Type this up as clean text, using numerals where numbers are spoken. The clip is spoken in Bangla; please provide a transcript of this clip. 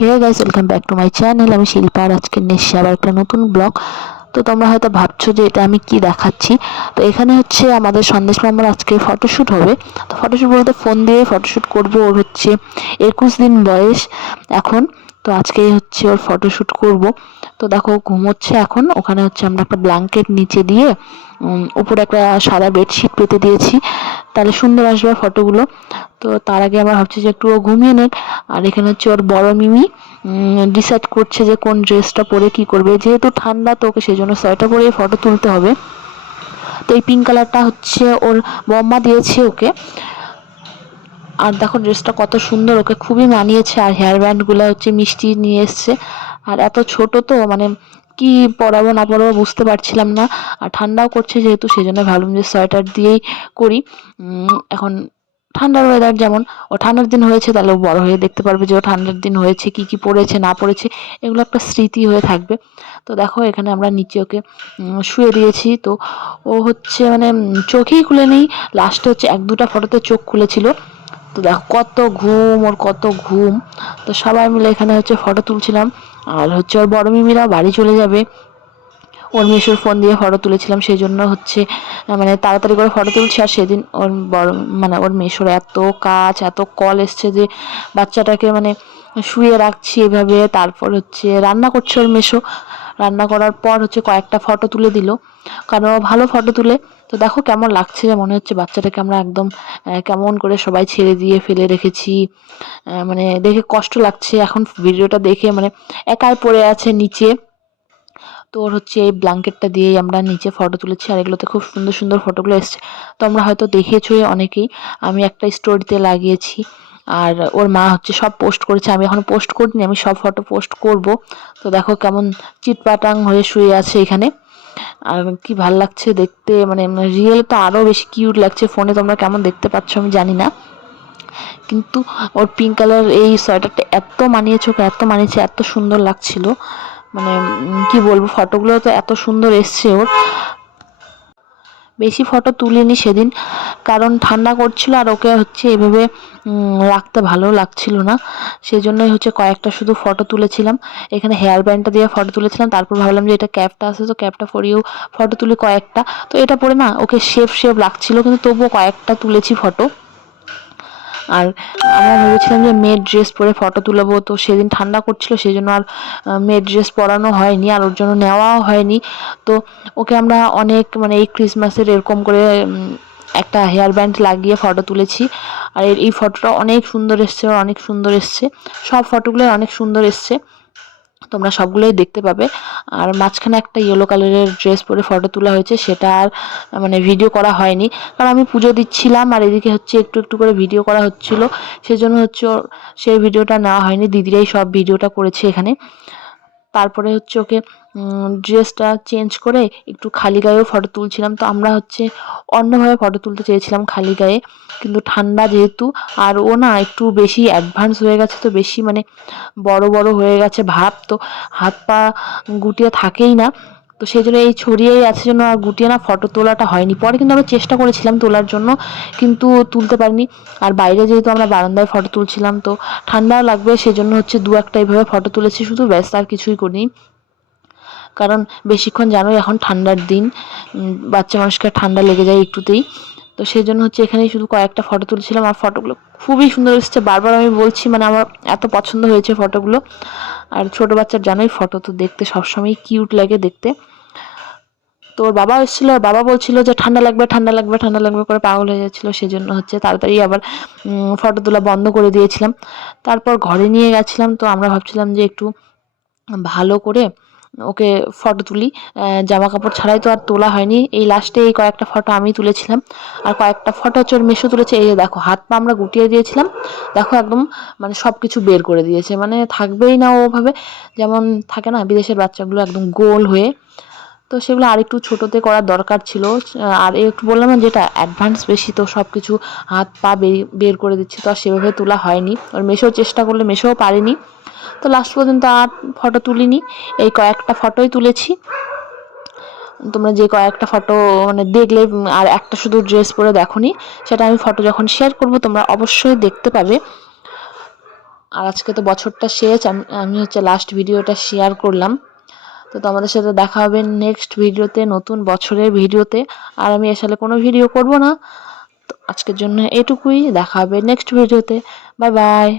Hey guys, welcome back to my channel. আমি শিল্পা আর আজকে নিয়ে এসেছি আবার একটা নতুন ব্লগ। তো তোমরা হয়তো ভাবছো যে এটা আমি কি দেখাচ্ছি। তো এখানে হচ্ছে আমাদের সন্দেশ মামার আজকে ফটোশ্যুট হবে। তো ফটোশ্যুট বলতে ফোন দিয়ে ফটোশ্যুট করবো। ওর হচ্ছে 21 দিন বয়স এখন। তো আজকেই হচ্ছে ওর ফটোশ্যুট করব। তো দেখো ঘুমোচ্ছে এখন। ওখানে হচ্ছে আমরা একটা ব্ল্যাঙ্কেট নিচে দিয়ে উপরে একটা সাদা বেডশিট পেতে দিয়েছি, তাহলে সুন্দর আসবে ফটোগুলো। তো তার আগে আমরা ভাবছি যে একটু ও ঘুমিয়ে নেক। আর এখানে হচ্ছে ওর বড় মিমি ডিসাইড করছে যে কোন ড্রেসটা পরে কি করবে। যেহেতু ঠান্ডা তো ওকে সেই জন্য সোয়েটার পরেই ফটো তুলতে হবে। তো এই পিঙ্ক কালারটা হচ্ছে ওর বম্মা দিয়েছে ওকে। আর দেখো ড্রেসটা কত সুন্দর, ওকে খুবই মানিয়েছে। আর হেয়ার ব্যান্ডগুলো হচ্ছে মিষ্টি নিয়ে এসছে। আর এত ছোট তো মানে কি পরাবো না পরাবো বুঝতে পারছিলাম না। আর ঠান্ডাও করছে যেহেতু, সেই জন্য ভাবলাম যে সোয়েটার দিয়েই করি। এখন ঠান্ডার ওয়েদার যেমন, ও ঠান্ডার দিন হয়েছে তাহলে ও বড় হয়ে দেখতে পারবে যে ও ঠান্ডার দিন হয়েছে, কি কি পড়েছে না পড়েছে, এগুলো একটা স্মৃতি হয়ে থাকবে। তো দেখো এখানে আমরা নিচে ওকে শুয়ে দিয়েছি। তো ও হচ্ছে মানে চোখেই খুলে নেই। লাস্টে হচ্ছে এক দুটা ফটোতে চোখ খুলেছিল। তো দেখো কত ঘুম, ওর কত ঘুম। তো সবাই মিলে এখানে হচ্ছে ফটো তুলছিলাম। আর হচ্ছে ওর বড় মিমিরা বাড়ি চলে যাবে। ওর মেসোর ফোন দিয়ে ফটো তুলেছিলাম, সেই জন্য হচ্ছে মানে তাড়াতাড়ি করে ফটো তুলছি। আর সেদিন ওর বড় মানে ওর মেসোর এত কাজ এত কল এসছে যে বাচ্চাটাকে মানে শুয়ে রাখছি এভাবে। তারপর হচ্ছে রান্না করছে ওর মেসো। রান্না করার পর হচ্ছে কয়েকটা ফটো তুলে দিল, কারণ ও ভালো ফটো তুলে। তো দেখো কেমন লাগছে, যে মনে হচ্ছে বাচ্চাটাকে আমরা একদম কেমন করে সবাই ছেড়ে দিয়ে ফেলে রেখেছি। মানে দেখে কষ্ট লাগছে এখন ভিডিওটা দেখে, মানে একাই পড়ে আছে নিচে। তো ওর হচ্ছে এই ব্ল্যাঙ্কেটটা দিয়েই আমরা নিচে ফটো তুলেছি। আর এগুলোতে খুব সুন্দর সুন্দর ফটোগুলো এসছে। তোমরা হয়তো দেখেছোই অনেকেই, আমি একটা স্টোরিতে লাগিয়েছি। আর ওর মা হচ্ছে সব পোস্ট করেছে, আমি এখনো পোস্ট করিনি, আমি সব ফটো পোস্ট করব। তো দেখো কেমন চিটপাটাং হয়ে শুয়ে আছে এখানে। আর কি ভাল লাগছে দেখতে, মানে রিয়েল তো আরও বেশি কিউট লাগছে। ফোনে তোমরা কেমন দেখতে পাচ্ছ আমি জানি না, কিন্তু ওর পিঙ্ক কালার এই সোয়েটারটা এত মানিয়েছে ওকে, এত মানিয়েছে, এত সুন্দর লাগছিল। মানে কি বলবো, ফটোগুলো তো এত সুন্দর এসছে ওর। বেশি ফটো তুলিনি সেদিন, কারণ ঠান্ডা করছিল আর ওকে হচ্ছে এভাবে রাখতে ভালো লাগছিল না। সেই জন্যই হচ্ছে কয়েকটা শুধু ফটো তুলেছিলাম। এখানে হেয়ার ব্যান্ডটা দিয়ে ফটো তুলেছিলাম। তারপর ভাবলাম যে এটা ক্যাপটা আছে, তো ক্যাপটা পরিয়েও ফটো তুলি কয়েকটা। তো এটা পরে না ওকে শেপ শেপ লাগছিল, কিন্তু তবুও কয়েকটা তুলেছি ফটো। আর আমরা ভেবেছিলাম যে মেয়ের ড্রেস পরে ফটো তুলবো, তো সেদিন ঠান্ডা করছিল সেই জন্য আর মেয়ের ড্রেস পরানো হয়নি, আর ওর জন্য নেওয়াও হয়নি। তো ওকে আমরা অনেক মানে এই ক্রিসমাসের এরকম করে একটা হেয়ার ব্যান্ড লাগিয়ে ফটো তুলেছি। আর এই ফটোটা অনেক সুন্দর এসছে, অনেক সুন্দর এসছে। সব ফটোগুলোই অনেক সুন্দর এসছে, তোমরা সবগুলোই দেখতে পাবে। আর মাঝখানে একটা ইয়েলো কালারের ড্রেস পরে ফটো তোলা হয়েছে, সেটা আর মানে ভিডিও করা হয়নি, কারণ আমি পুজো দিচ্ছিলাম আর এদিকে হচ্ছে একটু একটু করে ভিডিও করা হচ্ছিল। সেজন্য হচ্ছে সেই ভিডিওটা নেওয়া হয়নি, দিদিরাই সব ভিডিওটা করেছে এখানে। তারপরে হচ্ছে ওকে ড্রেসটা চেঞ্জ করে একটু খালি গায়েও ফটো তুলছিলাম। তো আমরা হচ্ছে অন্যভাবে ফটো তুলতে চেয়েছিলাম খালি গায়ে, কিন্তু ঠান্ডা যেহেতু, আর ও না একটু বেশি অ্যাডভান্স হয়ে গেছে, তো বেশি মানে বড় বড় হয়ে গেছে ভাব। তো হাত পা গুটিয়ে থাকেই না, তো সেই জন্য এই ছড়িয়েই আছে জন্য আর গুটিয়ে না ফটো তোলাটা হয়নি। পরে কিন্তু আমরা চেষ্টা করেছিলাম তোলার জন্য, কিন্তু তুলতে পারিনি। আর বাইরে যেহেতু আমরা বারান্দায় ফটো তুলছিলাম, তো ঠান্ডাও লাগবে সেজন্য হচ্ছে দু একটা এইভাবে ফটো তুলেছি শুধু, ব্যাস আর কিছুই করিনি। কারণ বেশিক্ষণ জানোই এখন ঠান্ডার দিন, বাচ্চা মানুষকে ঠান্ডা লেগে যায় একটুতেই। তো সেই জন্য হচ্ছে এখানেই শুধু কয়েকটা ফটো তুলছিলাম। আর ফটোগুলো খুবই সুন্দর এসেছে, বারবার আমি বলছি, মানে আমার এত পছন্দ হয়েছে ফটোগুলো। আর ছোটো বাচ্চার জানোই ফটো তো দেখতে সবসময় কিউট লাগে দেখতে। তো ওর বাবা এসেছিলো, আর বাবা বলছিল যে ঠান্ডা লাগবে ঠান্ডা লাগবে ঠান্ডা লাগবে করে পাগল হয়ে যাচ্ছিলো, সেই জন্য হচ্ছে তাড়াতাড়ি আবার ফটো তোলা বন্ধ করে দিয়েছিলাম। তারপর ঘরে নিয়ে গেছিলাম, তো আমরা ভাবছিলাম যে একটু ভালো করে ওকে ফটো তুলি। জামা কাপড় ছাড়াই তো আর তোলা হয়নি, এই লাস্টে এই কয়েকটা ফটো আমি তুলেছিলাম। আর কয়েকটা ফটো হচ্ছে ওর মেশো তুলেছে। এই যে দেখো হাত পা আমরা গুটিয়ে দিয়েছিলাম, দেখো একদম মানে সব কিছু বের করে দিয়েছে, মানে থাকবেই না ওভাবে, যেমন থাকে না বিদেশের বাচ্চাগুলো একদম গোল হয়ে। তো সেগুলো আরেকটু ছোটোতে করার দরকার ছিল। আর একটু বললাম না যেটা অ্যাডভান্স বেশি, তো সব কিছু হাত পা বের করে দিচ্ছে, তো আর সেভাবে তোলা হয়নি। ওর মেশোও চেষ্টা করলে মেশোও পারেনি। তো লাস্ট পর্যন্ত আর ফটো তুলিনি, এই কয়েকটা ফটোই তুলেছি। তোমরা যে কয়েকটা ফটো মানে দেখলে, আর একটা শুধু ড্রেস পরে দেখোনি, সেটা আমি ফটো যখন শেয়ার করব তোমরা অবশ্যই দেখতে পাবে। আর আজকে তো বছরটা শেষ, আমি হচ্ছে লাস্ট ভিডিওটা শেয়ার করলাম। তো তোমাদের সাথে দেখা হবে নেক্সট ভিডিওতে, নতুন বছরের ভিডিওতে। আর আমি আসলে কোনো ভিডিও করব না। তো আজকের জন্য এটুকুই, দেখা হবে নেক্সট ভিডিওতে। Bye bye.